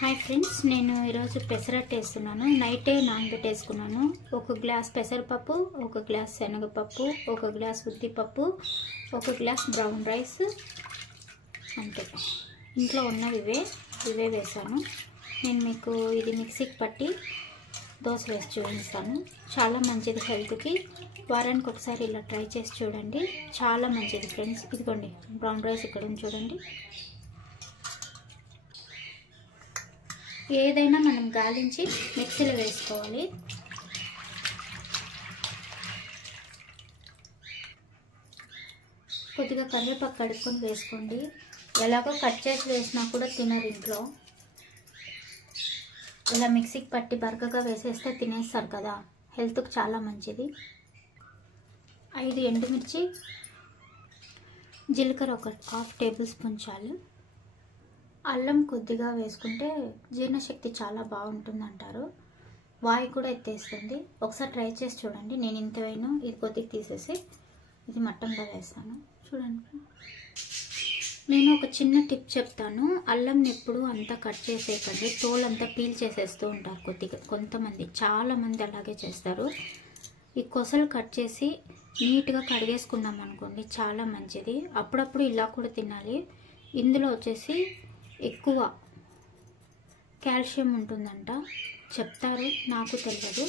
Hi friends, నేను ఈరోజు పెసరట్టు వేస్తున్నాను. నైటే నానబెట్టేసుకున్నాను. ఒక గ్లాస్ పెసరపప్పు, ఒక గ్లాస్ శనగపప్పు, ఒక గ్లాస్ ఉద్దిపప్పు, ఒక గ్లాస్ బ్రౌన్ రైస్, అంతే. ఇంట్లో ఉన్నవి ఇవే వేసాను. నేను మీకు ఇది మిక్సీకి పట్టి దోశ వేసి చూపిస్తాను. చాలా మంచిది హెల్త్కి. వారానికి ఒకసారి ఇలా ట్రై చేసి చూడండి, చాలా మంచిది ఫ్రెండ్స్. ఇదిగోండి బ్రౌన్ రైస్ ఇక్కడ ఉంది చూడండి. ఏదైనా మనం గాలించి మిక్సీలో వేసుకోవాలి. కొద్దిగా కరివేపాకు కడుక్కొని వేసుకోండి. ఎలాగో కట్ చేసి వేసినా కూడా తినరు ఇంట్లో. ఇలా మిక్సీకి పట్టి బరకగా వేసేస్తే తినేస్తారు కదా, హెల్త్కి చాలా మంచిది. 5 ఎండుమిర్చి, జీలకర్ర ఒక 1/2 టేబుల్ స్పూన్ చాలు. అల్లం కొద్దిగా వేసుకుంటే జీర్ణశక్తి చాలా బాగుంటుంది అంటారు. వాయి కూడా ఎత్తేస్తుంది. ఒకసారి ట్రై చేసి చూడండి. నేను ఇంత వేయను, ఇది కొద్దిగా తీసేసి ఇది మట్టంగా వేస్తాను చూడండి. నేను ఒక చిన్న టిప్ చెప్తాను. అల్లంని ఎప్పుడు అంతా కట్ చేసేయకండి, తోలంతా పీల్ చేసేస్తూ ఉంటారు కొద్దిగా కొంతమంది. చాలామంది అలాగే చేస్తారు. ఈ కొసలు కట్ చేసి నీట్గా కడిగేసుకున్నాం అనుకోండి, చాలా మంచిది. అప్పుడప్పుడు ఇలా కూడా తినాలి. ఇందులో వచ్చేసి ఎక్కువ కాల్షియం ఉంటుందంట చెప్తారు, నాకు తెలియదు.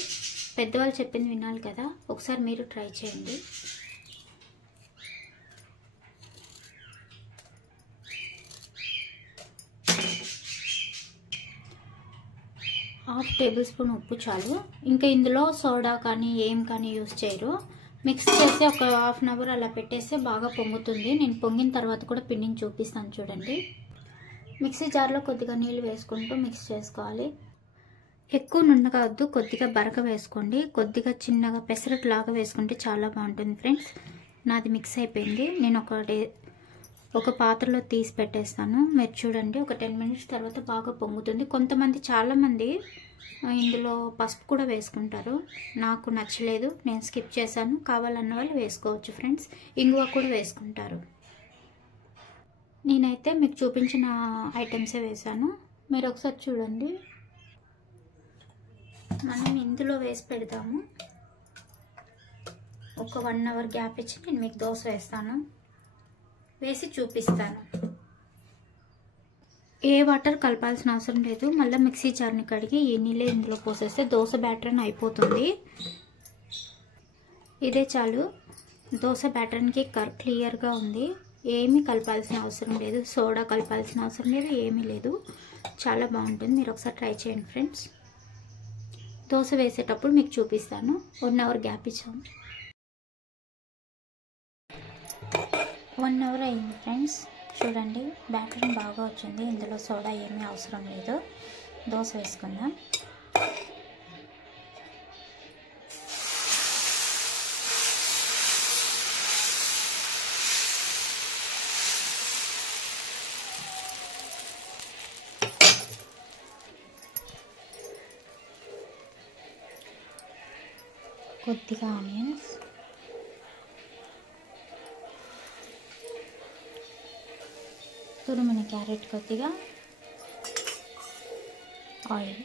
పెద్దవాళ్ళు చెప్పింది వినాలి కదా. ఒకసారి మీరు ట్రై చేయండి. ½ టేబుల్ స్పూన్ ఉప్పు చాలు. ఇంకా ఇందులో సోడా కానీ ఏం కానీ యూస్ చేయరు. మిక్స్ చేసి ఒక ½ అవర్ అలా పెట్టేస్తే బాగా పొంగుతుంది. నేను పొంగిన తర్వాత కూడా పిండిని చూపిస్తాను చూడండి. మిక్సీ జార్లో కొద్దిగా నీళ్ళు వేసుకుంటూ మిక్స్ చేసుకోవాలి. ఎక్కువ నున్నగా వద్దు, కొద్దిగా బరక వేసుకోండి. కొద్దిగా చిన్నగా పెసరట్టు లాగా వేసుకుంటే చాలా బాగుంటుంది ఫ్రెండ్స్. నాది మిక్స్ అయిపోయింది. నేను ఒక పాత్రలో తీసి పెట్టేస్తాను. మీరు చూడండి, ఒక 10 మినిట్స్ తర్వాత బాగా పొంగుతుంది. కొంతమంది చాలామంది ఇందులో పసుపు కూడా వేసుకుంటారు. నాకు నచ్చలేదు, నేను స్కిప్ చేశాను. కావాలన్న వాళ్ళు వేసుకోవచ్చు ఫ్రెండ్స్. ఇంగువ కూడా వేసుకుంటారు. నేనైతే మీకు చూపించిన ఐటమ్సే వేసాను. మీరు ఒకసారి చూడండి. మనం ఇందులో వేసి పెడతాము. ఒక 1 అవర్ గ్యాప్ ఇచ్చి నేను మీకు దోశ వేస్తాను, వేసి చూపిస్తాను. ఏ వాటర్ కలపాల్సిన అవసరం లేదు. మళ్ళీ మిక్సీ జార్ని కడిగి ఈ నీళ్ళే ఇందులో పోసేస్తే దోశ బ్యాటర్ అని అయిపోతుంది. ఇదే చాలు. దోశ బ్యాటర్కి క్లియర్గా ఉంది. ఏమీ కలపాల్సిన అవసరం లేదు, సోడా కలపాల్సిన అవసరం లేదు, ఏమీ లేదు. చాలా బాగుంటుంది. మీరు ఒకసారి ట్రై చేయండి ఫ్రెండ్స్. దోశ వేసేటప్పుడు మీకు చూపిస్తాను. 1 అవర్ గ్యాప్ ఇచ్చాము. 1 అవర్ అయింది ఫ్రెండ్స్. చూడండి, బ్యాటర్ బాగా వచ్చింది. ఇందులో సోడా ఏమీ అవసరం లేదు. దోశ వేసుకుందాం. కొద్దిగా ఆనియన్స్, తురిమిన క్యారెట్, కొద్దిగా ఆయిల్.